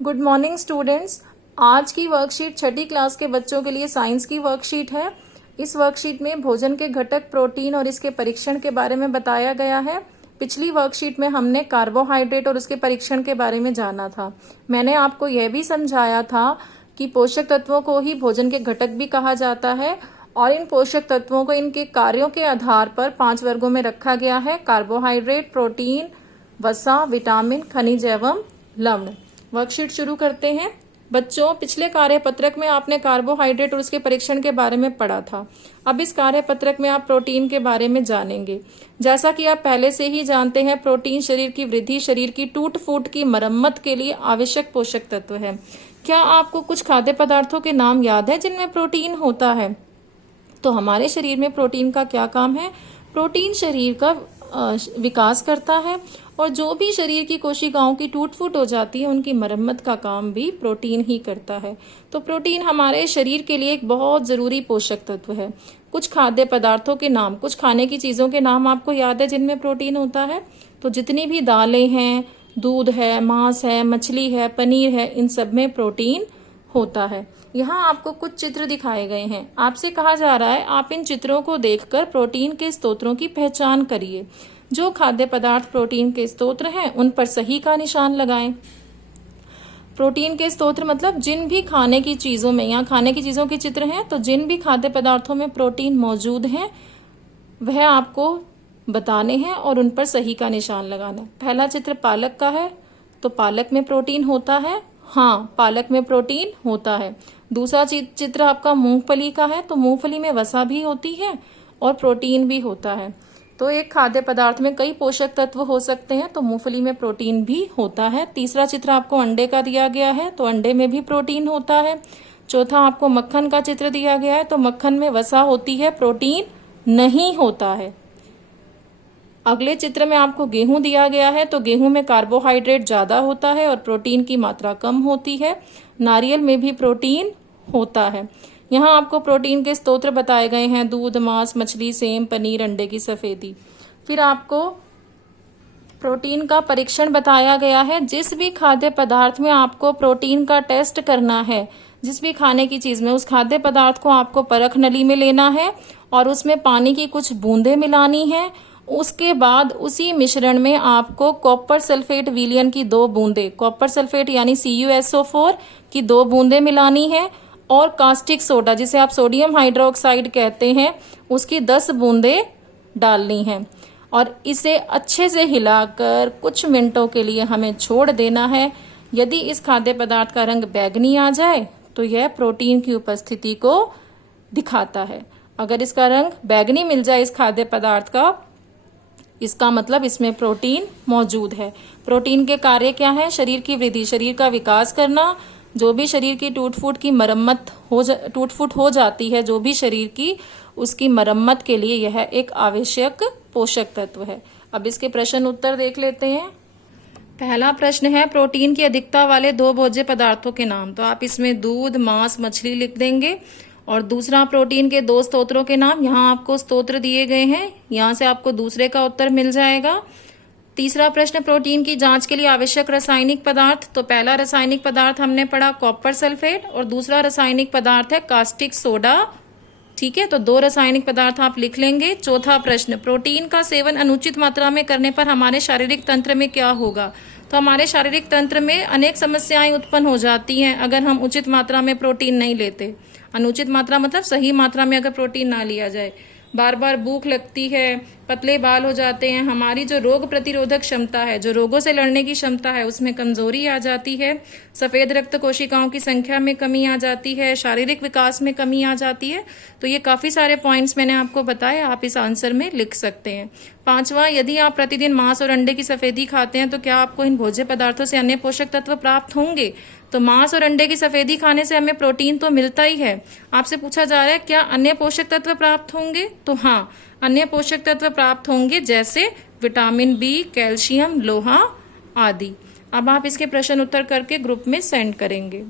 Good morning students. आज की worksheet छठी class के बच्चों के लिए साइंस की वर्कशीट है। इस वर्कशीट में भोजन के घटक प्रोटीन और इसके परीक्षण के बारे में बताया गया है। पिछली वर्कशीट में हमने कार्बोहाइड्रेट और उसके परीक्षण के बारे में जाना था। मैंने आपको यह भी समझाया था कि पोषक तत्वों को ही भोजन के घटक भी कहा जाता है और इन पोषक तत्वों को इनके कार्यों के आधार पर 5 वर्गों में रखा गया है: कार्बोहाइड्रेट, प्रोटीन, वसा, विटामिन, खनिज एवं लवण। वर्कशीट शुरू करते हैं। बच्चों, पिछले कार्यपत्रक में आपने कार्बोहाइड्रेट और उसके परीक्षण के बारे में पढ़ा था। अब इस कार्यपत्रक में आप प्रोटीन के बारे में जानेंगे। जैसा कि आप पहले से ही जानते हैं, प्रोटीन शरीर की वृद्धि, शरीर की टूट फूट की मरम्मत के लिए आवश्यक पोषक तत्व है। क्या आपको कुछ खाद्य पदार्थों के नाम याद है जिनमें प्रोटीन होता है? तो हमारे शरीर में प्रोटीन का क्या काम है? प्रोटीन शरीर का विकास करता है और जो भी शरीर की कोशिकाओं की टूट फूट हो जाती है उनकी मरम्मत का काम भी प्रोटीन ही करता है। तो प्रोटीन हमारे शरीर के लिए एक बहुत जरूरी पोषक तत्व है। कुछ खाद्य पदार्थों के नाम, कुछ खाने की चीजों के नाम आपको याद है जिनमें प्रोटीन होता है? तो जितनी भी दालें हैं, दूध है, मांस है, मछली है, पनीर है, इन सब में प्रोटीन होता है। यहाँ आपको कुछ चित्र दिखाए गए हैं। आपसे कहा जा रहा है आप इन चित्रों को देखकर प्रोटीन के स्तोत्रों की पहचान करिए। जो खाद्य पदार्थ प्रोटीन के स्तोत्र हैं उन पर सही का निशान लगाएं। प्रोटीन के स्तोत्र मतलब जिन भी खाने की चीजों में, यहाँ खाने की चीजों के चित्र हैं, तो जिन भी खाद्य पदार्थों में प्रोटीन मौजूद हैं वह आपको बताने हैं और उन पर सही का निशान लगाना है। पहला चित्र पालक का है, तो पालक में प्रोटीन होता है। हाँ, पालक में प्रोटीन होता है। दूसरा चित्र आपका मूंगफली का है, तो मूंगफली में वसा भी होती है और प्रोटीन भी होता है। तो एक खाद्य पदार्थ में कई पोषक तत्व हो सकते हैं, तो मूंगफली में प्रोटीन भी होता है। तीसरा चित्र आपको अंडे का दिया गया है, तो अंडे में भी प्रोटीन होता है। चौथा आपको मक्खन का चित्र दिया गया है, तो मक्खन में वसा होती है, प्रोटीन नहीं होता है। अगले चित्र में आपको गेहूं दिया गया है, तो गेहूं में कार्बोहाइड्रेट ज्यादा होता है और प्रोटीन की मात्रा कम होती है। नारियल में भी प्रोटीन होता है। यहाँ आपको प्रोटीन के स्तोत्र बताए गए हैं: दूध, मांस, मछली, सेम, पनीर, अंडे की सफेदी। फिर आपको प्रोटीन का परीक्षण बताया गया है। जिस भी खाद्य पदार्थ में आपको प्रोटीन का टेस्ट करना है, जिस भी खाने की चीज में, उस खाद्य पदार्थ को आपको परख नली में लेना है और उसमें पानी की कुछ बूंदें मिलानी है। उसके बाद उसी मिश्रण में आपको कॉपर सल्फेट विलयन की 2 बूंदें, कॉपर सल्फेट यानी CuSO4 की 2 बूंदें मिलानी है और कास्टिक सोडा, जिसे आप सोडियम हाइड्रोक्साइड कहते हैं, उसकी 10 बूंदें डालनी है और इसे अच्छे से हिलाकर कुछ मिनटों के लिए हमें छोड़ देना है। यदि इस खाद्य पदार्थ का रंग बैंगनी आ जाए तो यह प्रोटीन की उपस्थिति को दिखाता है। अगर इसका रंग बैंगनी मिल जाए इस खाद्य पदार्थ का, इसका मतलब इसमें प्रोटीन मौजूद है। प्रोटीन के कार्य क्या है? शरीर की वृद्धि, शरीर का विकास करना। जो भी शरीर की टूट फूट की मरम्मत टूट फूट हो जाती है, जो भी शरीर की, उसकी मरम्मत के लिए यह एक आवश्यक पोषक तत्व है। अब इसके प्रश्न उत्तर देख लेते हैं। पहला प्रश्न है प्रोटीन की अधिकता वाले 2 भोज्य पदार्थों के नाम। तो आप इसमें दूध, मांस, मछली लिख देंगे। और दूसरा, प्रोटीन के 2 स्तोत्रों के नाम। यहाँ आपको स्तोत्र दिए गए हैं, यहाँ से आपको दूसरे का उत्तर मिल जाएगा। तीसरा प्रश्न, प्रोटीन की जांच के लिए आवश्यक रासायनिक पदार्थ। तो पहला रासायनिक पदार्थ हमने पढ़ा कॉपर सल्फेट और दूसरा रासायनिक पदार्थ है कास्टिक सोडा। ठीक है, तो 2 रासायनिक पदार्थ आप लिख लेंगे। चौथा प्रश्न, प्रोटीन का सेवन अनुचित मात्रा में करने पर हमारे शारीरिक तंत्र में क्या होगा? तो हमारे शारीरिक तंत्र में अनेक समस्याएं उत्पन्न हो जाती हैं अगर हम उचित मात्रा में प्रोटीन नहीं लेते। अनुचित मात्रा मतलब सही मात्रा में अगर प्रोटीन ना लिया जाए। बार बार भूख लगती है, पतले बाल हो जाते हैं, हमारी जो रोग प्रतिरोधक क्षमता है, जो रोगों से लड़ने की क्षमता है, उसमें कमजोरी आ जाती है। सफेद रक्त कोशिकाओं की संख्या में कमी आ जाती है, शारीरिक विकास में कमी आ जाती है। तो ये काफी सारे पॉइंट्स मैंने आपको बताए, आप इस आंसर में लिख सकते हैं। 5वां, यदि आप प्रतिदिन मांस और अंडे की सफेदी खाते हैं तो क्या आपको इन भोज्य पदार्थों से अन्य पोषक तत्व प्राप्त होंगे? तो मांस और अंडे की सफेदी खाने से हमें प्रोटीन तो मिलता ही है। आपसे पूछा जा रहा है क्या अन्य पोषक तत्व प्राप्त होंगे? तो हाँ, अन्य पोषक तत्व प्राप्त होंगे, जैसे विटामिन B, कैल्शियम, लोहा आदि। अब आप इसके प्रश्न उत्तर करके ग्रुप में सेंड करेंगे।